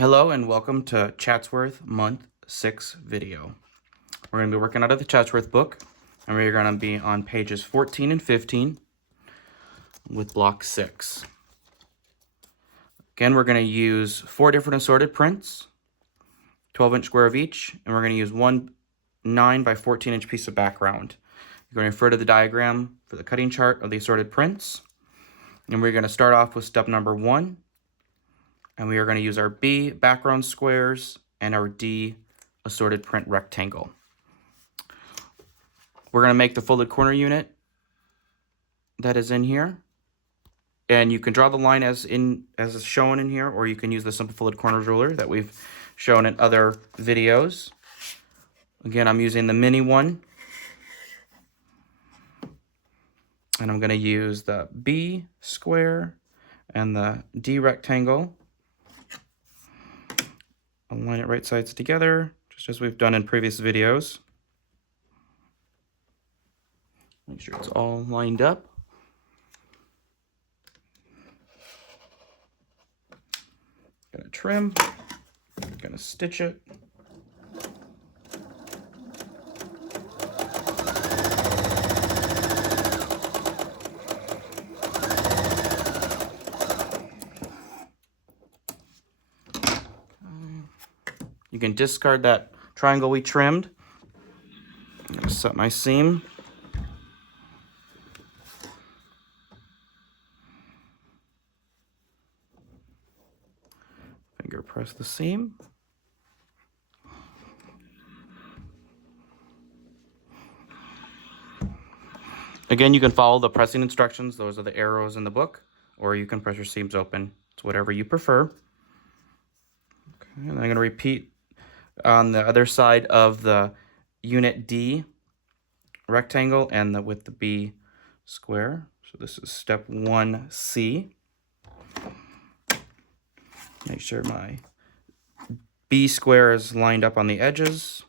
Hello and welcome to Chatsworth Month 6 video. We're going to be working out of the Chatsworth book, and we're going to be on pages 14 and 15 with block 6. Again, we're going to use 4 different assorted prints, 12-inch square of each, and we're going to use one 9 by 14-inch piece of background. You're going to refer to the diagram for the cutting chart of the assorted prints, and we're going to start off with step number 1. And we are going to use our B background squares and our D assorted print rectangle. We're going to make the folded corner unit that is in here. And you can draw the line as is shown in here, or you can use the simple folded corners ruler that we've shown in other videos. Again, I'm using the mini one. And I'm going to use the B square and the D rectangle. Align it right sides together, just as we've done in previous videos. Make sure it's all lined up. Gonna trim, gonna stitch it. You can discard that triangle we trimmed. I'm going to set my seam. Finger press the seam. Again, you can follow the pressing instructions. Those are the arrows in the book, or you can press your seams open. It's whatever you prefer. Okay, and I'm going to repeat on the other side of the unit D rectangle and with the B square. So this is step 1C. Make sure my B square is lined up on the edges.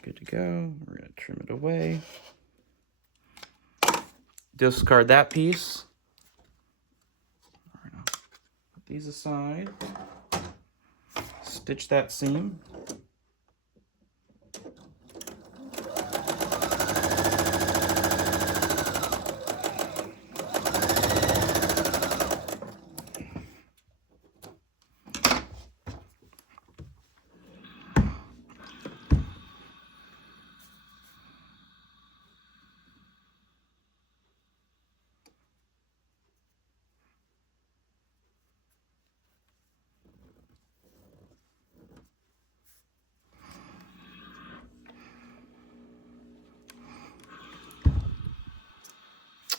Good to go. We're going to trim it away. Discard that piece. Put these aside. Stitch that seam.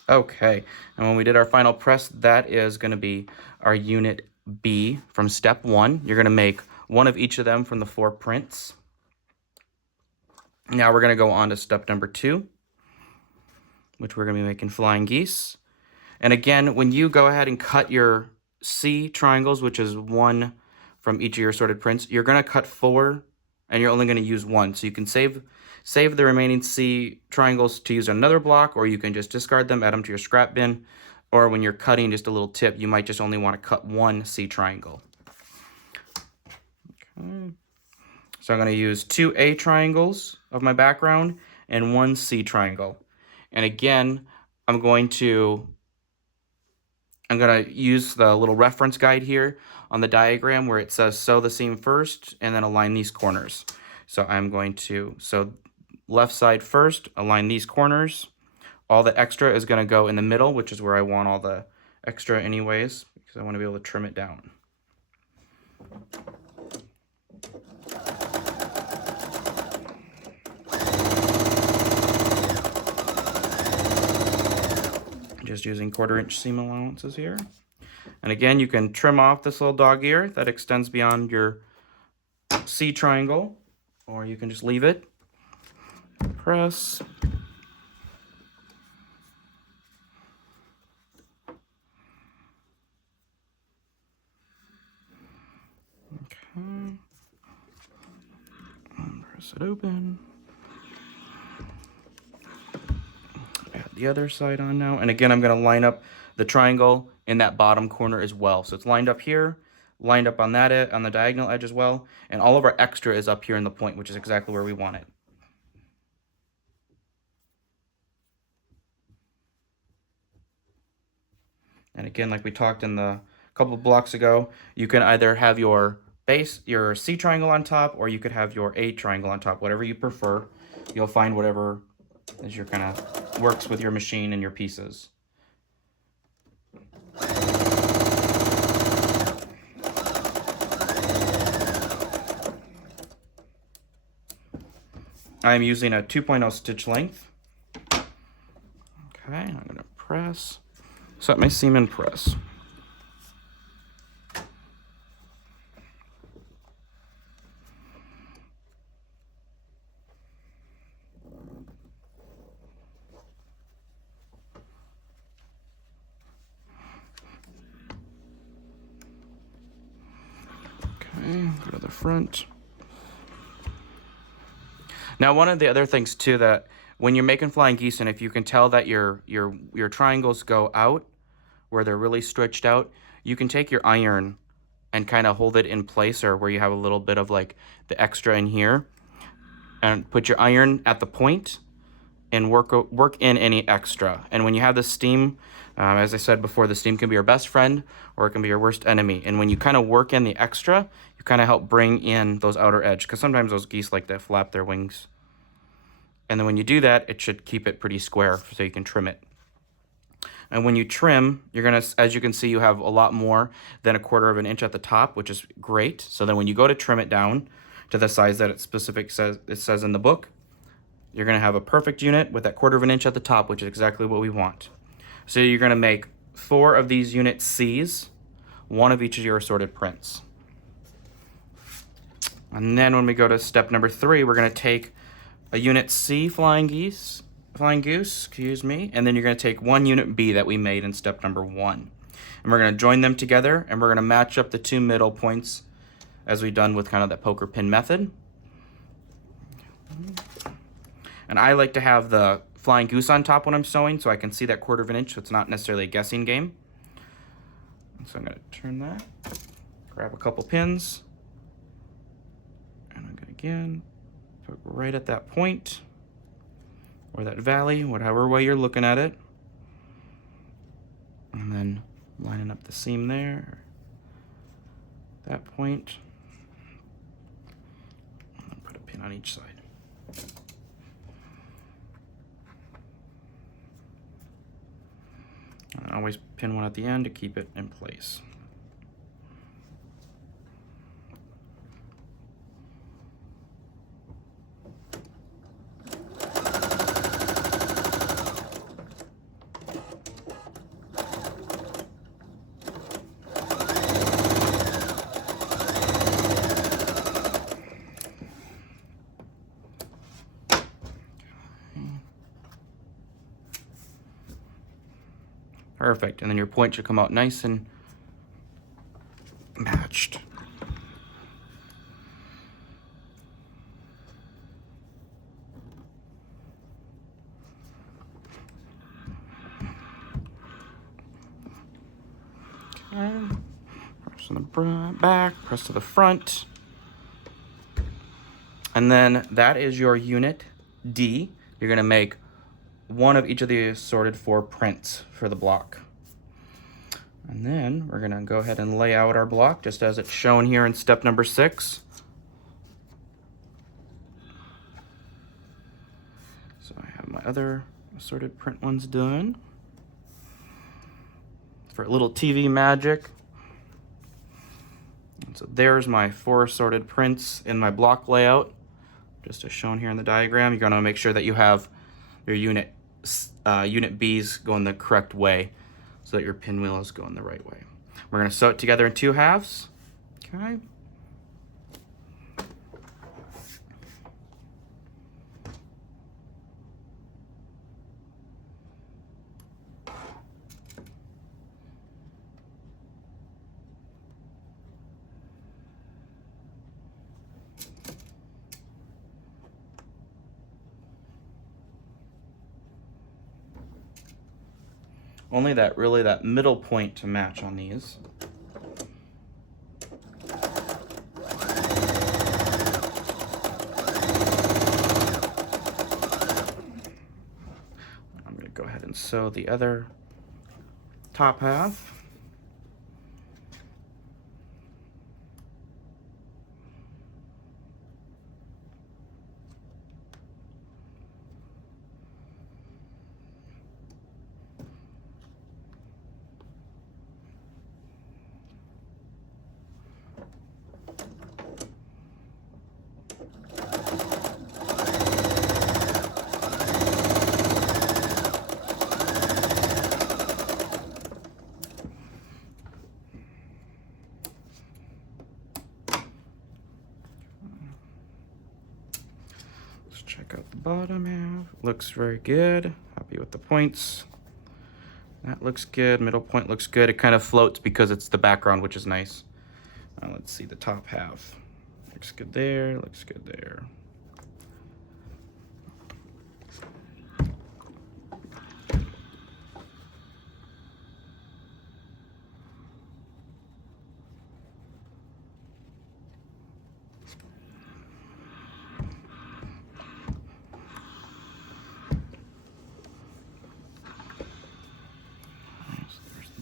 Okay, and when we did our final press, that is going to be our unit B from step 1. You're going to make one of each of them from the 4 prints. Now we're going to go on to step number 2, which we're going to be making flying geese. And again, when you go ahead and cut your C triangles, which is 1 from each of your assorted prints, you're going to cut 4, and you're only going to use 1. So you can save the remaining C triangles to use another block, or you can just discard them, add them to your scrap bin, or when you're cutting, just a little tip, you might just only want to cut 1 C triangle. Okay. So I'm going to use 2 A triangles of my background and 1 C triangle. And again, I'm going to use the little reference guide here on the diagram where it says sew the seam first and then align these corners. So I'm going to sew left side first, align these corners. All the extra is going to go in the middle, which is where I want all the extra anyways, because I want to be able to trim it down. Just using 1/4-inch seam allowances here. And again, you can trim off this little dog ear that extends beyond your C triangle, or you can just leave it. Press. Okay. And press it open. the other side on now. And again, I'm going to line up the triangle in that bottom corner as well. So it's lined up here, lined up on that on the diagonal edge as well. And all of our extra is up here in the point, which is exactly where we want it. And again, like we talked in the couple of blocks ago, you can either have your base, your C triangle on top, or you could have your A triangle on top, whatever you prefer. You'll find whatever is your kind of works with your machine and your pieces. I'm using a 2.0 stitch length. Okay, I'm gonna press, set my seam and press. Okay, go to the front. Now, one of the other things too, that when you're making flying geese, and if you can tell that your triangles go out where they're really stretched out, you can take your iron and kind of hold it in place, or where you have a little bit of like the extra in here, and put your iron at the point and work in any extra. And when you have the steam, as I said before, the steam can be your best friend or it can be your worst enemy. And when you kind of work in the extra, you kind of help bring in those outer edge, because sometimes those geese like to flap their wings. And then when you do that, it should keep it pretty square so you can trim it. And when you trim, you're gonna, as you can see, you have a lot more than 1/4 of an inch at the top, which is great. So then when you go to trim it down to the size that it says in the book, you're gonna have a perfect unit with that 1/4 of an inch at the top, which is exactly what we want. So you're gonna make 4 of these unit C's, 1 of each of your assorted prints. And then when we go to step number 3, we're gonna take a unit C flying goose, excuse me, and then you're gonna take 1 unit B that we made in step number 1. And we're gonna join them together, and we're gonna match up the 2 middle points as we've done with kind of that poker pin method. And I like to have the flying goose on top when I'm sewing, so I can see that 1/4 of an inch, so it's not necessarily a guessing game. So I'm gonna turn that, grab a couple pins, and I'm gonna again put right at that point, or that valley, whatever way you're looking at it. And then lining up the seam there, that point. And put a pin on each side. And always pin one at the end to keep it in place. Perfect, and then your point should come out nice and matched. Okay, press to the back, press to the front. And then that is your unit D. You're gonna make 1 of each of the assorted 4 prints for the block. And then we're gonna go ahead and lay out our block just as it's shown here in step number 6. So I have my other assorted print ones done. For a little TV magic. And so there's my 4 assorted prints in my block layout, just as shown here in the diagram. You're gonna make sure that you have your unit B's going the correct way so that your pinwheel is going the right way. We're gonna sew it together in 2 halves, okay? Only that middle point to match on these. I'm going to go ahead and sew the other top half. Check out the bottom half. Looks very good. Happy with the points. That looks good. Middle point looks good. It kind of floats because it's the background, which is nice. Let's see the top half. Looks good there. Looks good there.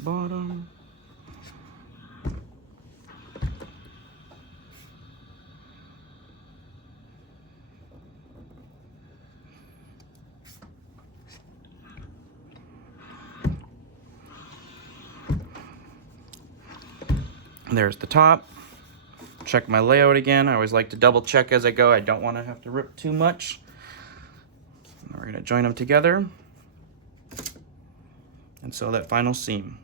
Bottom. There's the top. Check my layout again. I always like to double check as I go. I don't want to have to rip too much. And we're going to join them together and sew that final seam.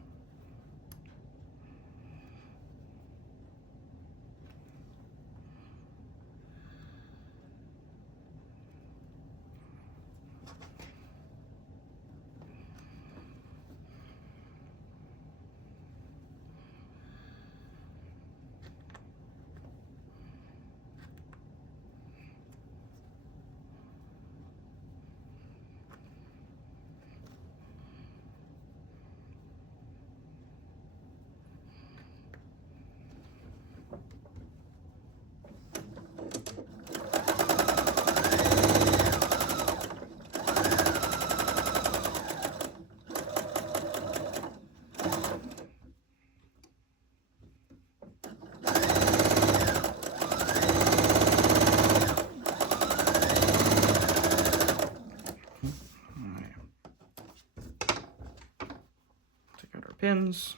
Pins.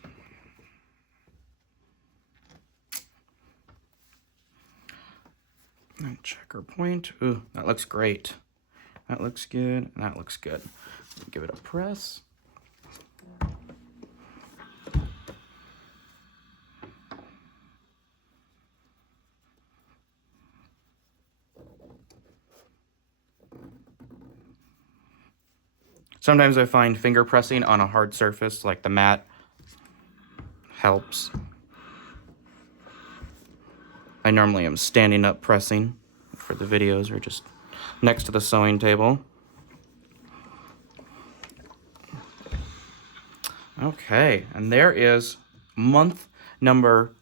And check our point. Ooh, that looks great. That looks good, and that looks good. Give it a press. Sometimes I find finger pressing on a hard surface like the mat helps. I normally am standing up pressing for the videos or just next to the sewing table. Okay, and there is month number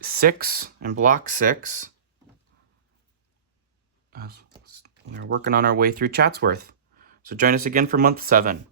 6 and block 6. We're working on our way through Chatsworth. So join us again for month 7.